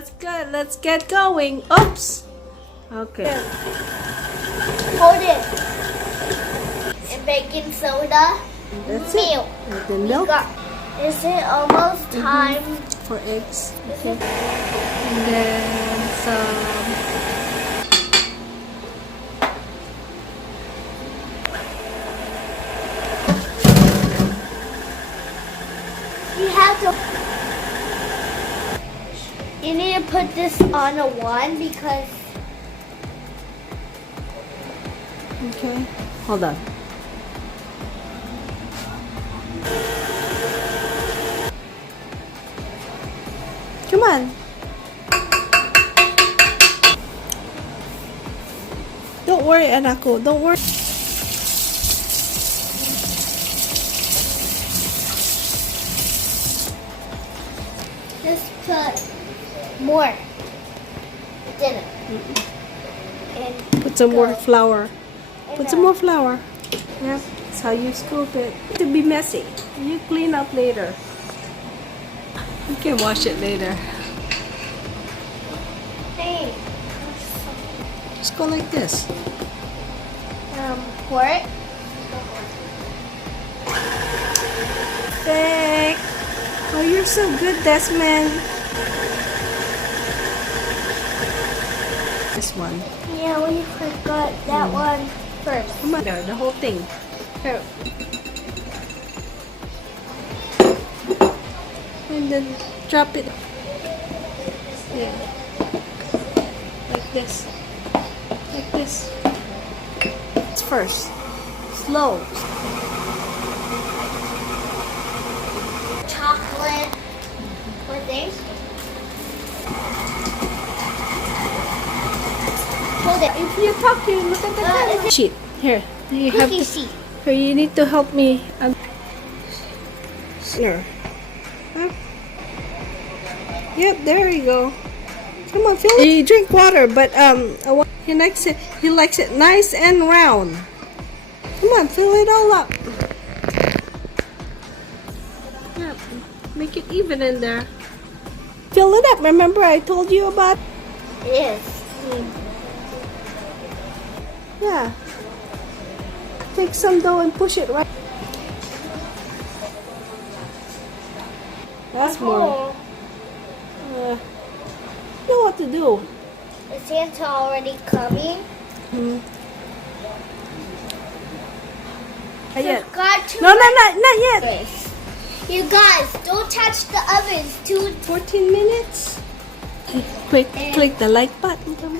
that's good. Let's get going. Oops. Okay. Hold it. And baking soda. That's Milk. it. And then milk Is it almost time? for eggs. Okay. And then some. You have to. You need to put this on a 1 because Okay. Hold on. Come on. Don't worry, Anako. Don't worry. just put more. Dinner. And Put some more go. flour. And Put some more flour. Yeah, that's how you scoop it. To be messy. You clean up later. You can wash it later. Hey, Just go like this. pour it. Perfect. Oh, you're so good, Desmond. This one. Yeah, we forgot that one first. Come on, there, the whole thing. Here. And then drop it. Yeah. Like this. Like this. It's first. Slow. Chocolate. What things? Hold it. If you're talking, look at the camera. Sheet. Here. You have Cookie to. sheet. Here, you need to help me. Here. Huh? Yep, there you go. Come on, fill it. You drink water, but he likes it. He likes it nice and round. Come on, fill it all up. Yep, make it even in there. Fill it up. Remember, I told you about. Yes. Yeah. Take some dough and push it right. That's more. You know what to do. Is Santa already coming? Not yet. Subscribe to No, my not yet. this. You guys, don't touch the ovens. 14 minutes. Quick, And- click the like button. Come on.